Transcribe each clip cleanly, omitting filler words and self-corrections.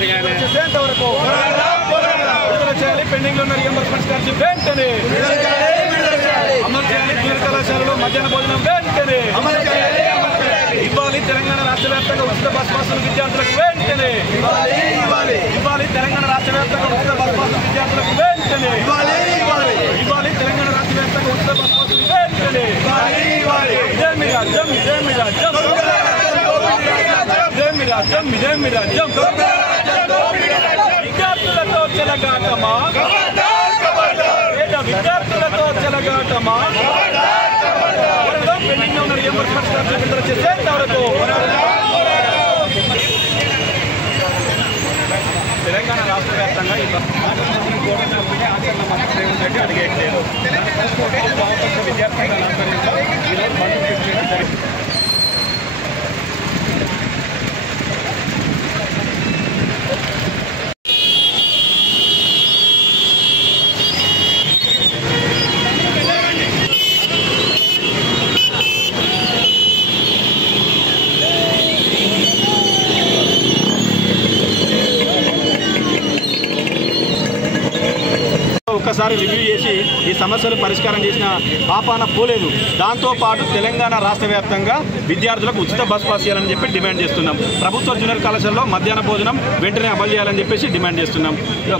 చేసేంత వరకు విడుదల చేయాలి. పెండింగ్ లో ఉన్న రియంబర్స్మెంట్ స్కాలర్షిప్ వెంటనే అమలు చేయాలి. జూనియర్ కళాశాలలో మధ్యాహ్న భోజనం వెంటనే ఇవ్వాలి. తెలంగాణ రాష్ట్ర వ్యాప్తంగా ఉచిత బస్ పాసులు విద్యార్థులకు వెంటనే ఇవ్వాలి. తెలంగాణ రాష్ట్ర వ్యాప్తంగా ఉచిత బస్ పాసులు విద్యార్థులకు వెంటనే ఇవ్వాలి. తెలంగాణ రాష్ట్ర వ్యాప్తంగా ఉచిత బస్ పాసులు వెంటనే విద్యార్థులతో చెలగాటమా విద్యార్థులతో చెలగాటమా పెండింగ్ ఉన్న రియంబర్స్మెంట్ స్కాలర్షిప్ విడుదల చేసేంత వరకు తెలంగాణ రాష్ట్ర వ్యాప్తంగా ఈ ఆచరణ మంత్రి రేవంత్ రెడ్డి అడిగేయట్లేదు. విద్యార్థుల ఆధ్వర్యంలో ఈరోజు బంద్ చేయడం జరిగింది. ఒక్కసారి రివ్యూ చేసి ఈ సమస్యలు పరిష్కారం చేసిన పాపాన పోలేదు. దాంతోపాటు తెలంగాణ రాష్ట్ర వ్యాప్తంగా విద్యార్థులకు ఉచిత బస్ పాస్ చేయాలని చెప్పి డిమాండ్ చేస్తున్నాం. ప్రభుత్వ జూనియర్ కళాశాలలో మధ్యాహ్న భోజనం వెంటనే అమలు చేయాలని చెప్పేసి డిమాండ్ చేస్తున్నాం.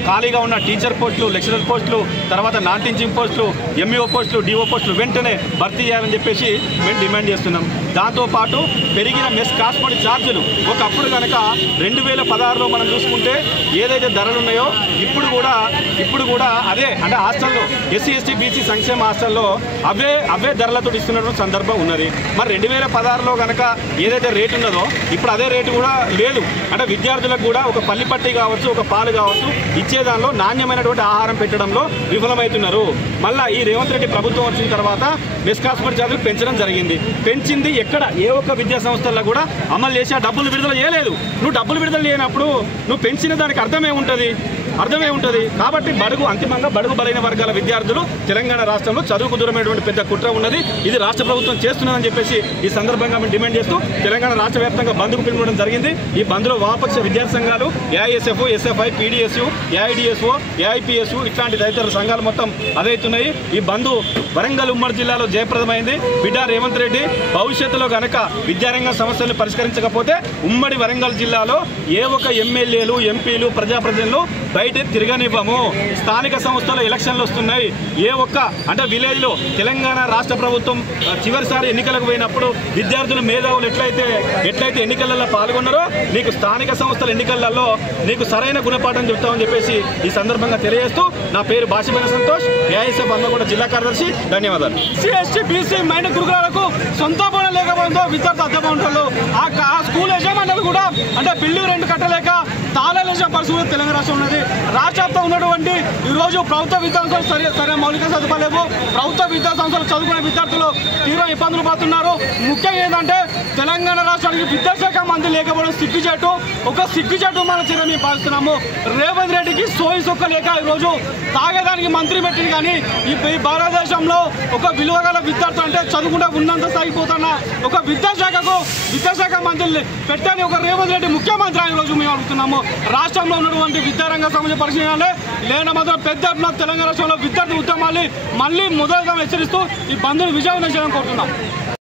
ఖాళీగా ఉన్న టీచర్ పోస్టులు, లెక్చరర్ పోస్టులు, తర్వాత నాన్ టీచింగ్ పోస్టులు, ఎంఈఓ పోస్టులు, డిఓ పోస్టులు వెంటనే భర్తీ చేయాలని చెప్పేసి మేము డిమాండ్ చేస్తున్నాం. దాంతోపాటు పెరిగిన మెస్ కాస్మోడి ఛార్జీలు ఒకప్పుడు కనుక 2016లో మనం చూసుకుంటే ఏదైతే ధరలు ఉన్నాయో ఇప్పుడు కూడా అదే అంటే హాస్టల్లో ఎస్సీ ఎస్టీ బీసీ సంక్షేమ హాస్టల్లో అవే ధరలతో ఇస్తున్నటువంటి సందర్భం ఉన్నది. మరి 2016లో కనుక ఏదైతే రేటు ఉన్నదో ఇప్పుడు అదే రేటు కూడా లేదు. అంటే విద్యార్థులకు కూడా ఒక పల్లిపట్టి కావచ్చు, ఒక పాలు కావచ్చు ఇచ్చేదానిలో నాణ్యమైనటువంటి ఆహారం పెట్టడంలో విఫలమవుతున్నారు. మళ్ళీ ఈ రేవంత్ రెడ్డి ప్రభుత్వం వచ్చిన తర్వాత మెస్ కాస్మోడి ఛార్జీలు పెంచడం జరిగింది. పెంచింది ఎక్కడ ఏ ఒక్క విద్యా సంస్థల్లో కూడా అమలు చేసి ఆ డబ్బులు విడుదల చేయలేదు. నువ్వు డబ్బులు విడుదల చేయనప్పుడు నువ్వు పెంచిన దానికి అర్థమే ఉంటుంది. కాబట్టి అంతిమంగా బడుగు బలైన వర్గాల విద్యార్థులు తెలంగాణ రాష్ట్రంలో చదువుకు దూరమైనటువంటి పెద్ద కుట్ర ఉన్నది. ఇది రాష్ట్ర ప్రభుత్వం చేస్తున్నదని చెప్పేసి ఈ సందర్భంగా మేము డిమాండ్ చేస్తూ తెలంగాణ రాష్ట్ర వ్యాప్తంగా బంద్కు పిలువడం జరిగింది. ఈ బంద్లో వామపక్ష విద్యార్థి సంఘాలు AISF, SFI, PDSU, AIDSO, AIPSU ఇట్లాంటి తదితర సంఘాలు మొత్తం అదవుతున్నాయి. ఈ బంద్ వరంగల్ ఉమ్మడి జిల్లాలో జయప్రదమైంది. బిడ్డ రేవంత్ రెడ్డి భవిష్యత్తులో కనుక విద్యారంగ సమస్యలను పరిష్కరించకపోతే ఉమ్మడి వరంగల్ జిల్లాలో ఏ ఒక ఎమ్మెల్యేలు, ఎంపీలు, ప్రజాప్రతినిధులు బయట తిరగనివ్వము. స్థానిక సంస్థల ఎలక్షన్లు వస్తున్నాయి. ఏ ఒక్క అంటే విలేజ్లో తెలంగాణ రాష్ట్ర ప్రభుత్వం చివరిసారి ఎన్నికలకు పోయినప్పుడు విద్యార్థులు మేధావులు ఎట్లయితే ఎన్నికలలో పాల్గొన్నారో నీకు స్థానిక సంస్థల ఎన్నికలలో నీకు సరైన గుణపాఠం చెప్తామని చెప్పేసి ఈ సందర్భంగా తెలియజేస్తూ నా పేరు బాషిబైన సంతోష్, ఏఐఎస్ఎఫ్ హన్మకొండ జిల్లా కార్యదర్శి. ధన్యవాదాలు. ఎస్సీ బీసీ మైనర్ గురుకులాలకు సొంత భవనం లేకపోవడంతో విద్యార్థి అద్దె ఉంటారు. ఆ స్కూల్ యజమానులు కూడా అంటే బిల్డింగ్ రెంట్ కట్టలేక తాళాలు వేసిన పరిస్థితి తెలంగాణ రాష్ట్రం ఉన్నది. రాష్ట్ర వ్యాప్తంగా ఉన్నటువంటి ఈరోజు ప్రభుత్వ విద్యాసంస్థలు సరైన మౌలిక సదుపాయాలు లేవు. ప్రభుత్వ విద్యాసంస్థలు చదువుకునే విద్యార్థులు తీవ్ర ఇబ్బందులు పడుతున్నారు. ముఖ్యంగా ఏంటంటే తెలంగాణ రాష్ట్రానికి విద్యాశాఖ మంత్రి లేకపోవడం సిగ్గుచేటు. ఒక సిగ్గుచేటు మన చర్య మేము భావిస్తున్నాము. రేవంత్ రెడ్డికి సోయి సొక్క లేక ఈరోజు తాగేదానికి మంత్రి పెట్టింది. కానీ ఈ భారతదేశంలో ఒక విలువగల విద్యార్థులు అంటే చదువుకుంటే ఉన్నంత సాగిపోతున్న ఒక విద్యాశాఖ మంత్రులు పెట్టని ఒక రేవంత్ రెడ్డి ముఖ్యమంత్రి ఆయన రోజు మేము అడుగుతున్నాము. రాష్ట్రంలో ఉన్నటువంటి విద్యారంగ సమస్య పరిశీలన లేని మాత్రం పెద్ద తెలంగాణ రాష్ట్రంలో విద్యార్థి ఉద్యమాన్ని మళ్ళీ మొదలుగా హెచ్చరిస్తూ ఈ బంద్ను విజయవంతం చేయాలని కోరుతున్నాం.